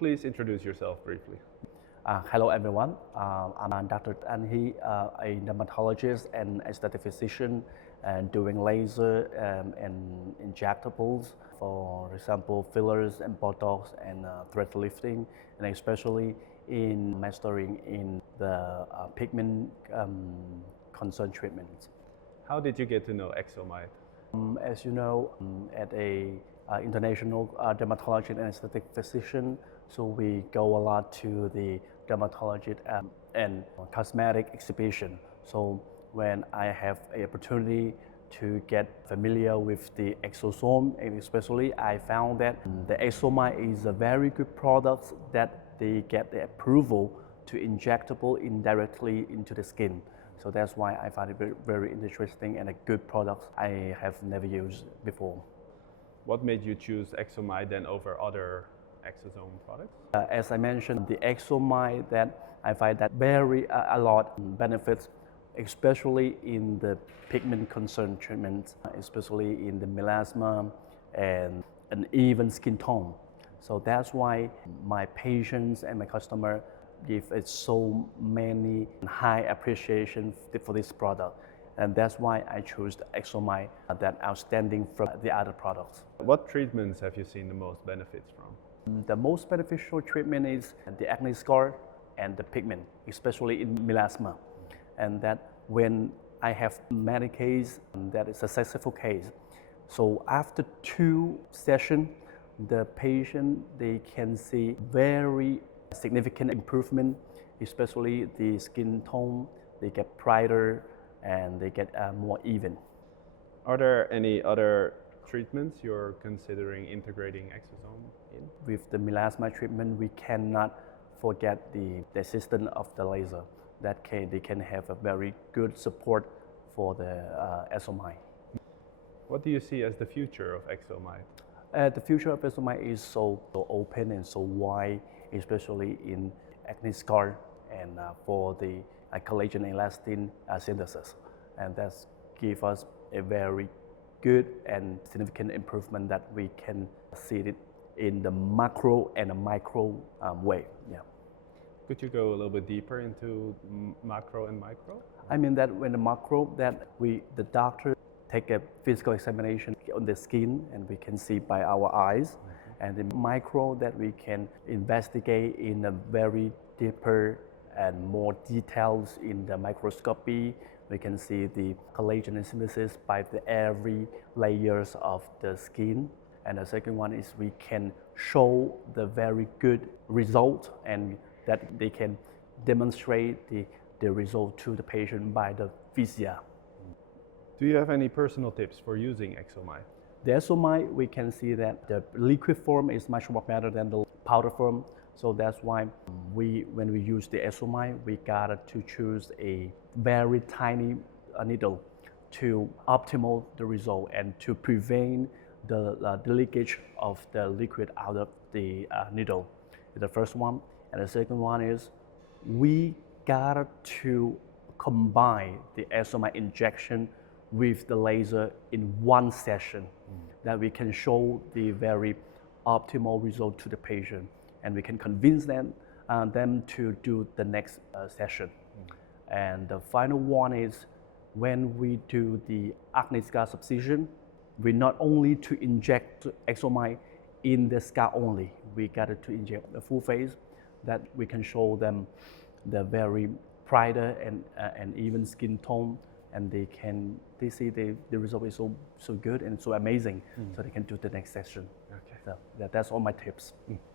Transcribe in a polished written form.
Please introduce yourself briefly. Hello everyone, I'm Dr. Anhi, a dermatologist and aesthetic physician and doing laser and injectables, for example fillers and Botox and thread lifting, and especially in mastering in the pigment concern treatments. How did you get to know Exomite? As you know, at a international dermatologist and aesthetic physician, so we go a lot to the dermatology and cosmetic exhibition. So when I have an opportunity to get familiar with the exosome, and especially I found that the Exomite is a very good product that they get the approval to injectable indirectly into the skin. So that's why I find it very, very interesting and a good product I have never used before. What made you choose Exomite then over other exosome products? As I mentioned, the Exomite that I find that very a lot benefits, especially in the pigment concern treatment, especially in the melasma and an even skin tone. So that's why my patients and my customer give it so many high appreciation for this product. And that's why I chose the Exomite that outstanding from the other products. What treatments have you seen the most benefits from? The most beneficial treatment is the acne scar and the pigment, especially in melasma. And that when I have many cases, that is a successful case. So after 2 sessions, the patient, they can see very significant improvement, especially the skin tone, they get brighter and they get more even. Are there any other treatments you're considering integrating exosome in? With the melasma treatment, we cannot forget the assistance of the laser. They can have a very good support for the Exomite. What do you see as the future of Exomite? The future of Exomite is so open and so wide, especially in acne scar and for the collagen elastin synthesis. And that gives us a very good and significant improvement that we can see it in the macro and a micro way. Yeah. Could you go a little bit deeper into macro and micro? I mean that when the macro, that the doctor take a physical examination on the skin and we can see by our eyes, and the micro that we can investigate in a very deeper and more details in the microscopy. We can see the collagen synthesis by every layers of the skin. And the second one is we can show the very good result and that they can demonstrate the result to the patient by the VCR. Do you have any personal tips for using Exomite? The Exomite, we can see that the liquid form is much more better than the powder form. So that's why when we use the Exomite, we gotta to choose a very tiny needle to optimal the result and to prevent the leakage of the liquid out of the needle. The first one. And the second one is we gotta to combine the Exomite injection with the laser in one session, that we can show the very optimal result to the patient, and we can convince them to do the next session. And the final one is when we do the acne scar subcision, we not only to inject Exomite in the scar only, we got to inject the full face, that we can show them the very brighter and even skin tone, and they see the result is so good and so amazing, so they can do the next session. Okay. So that's all my tips.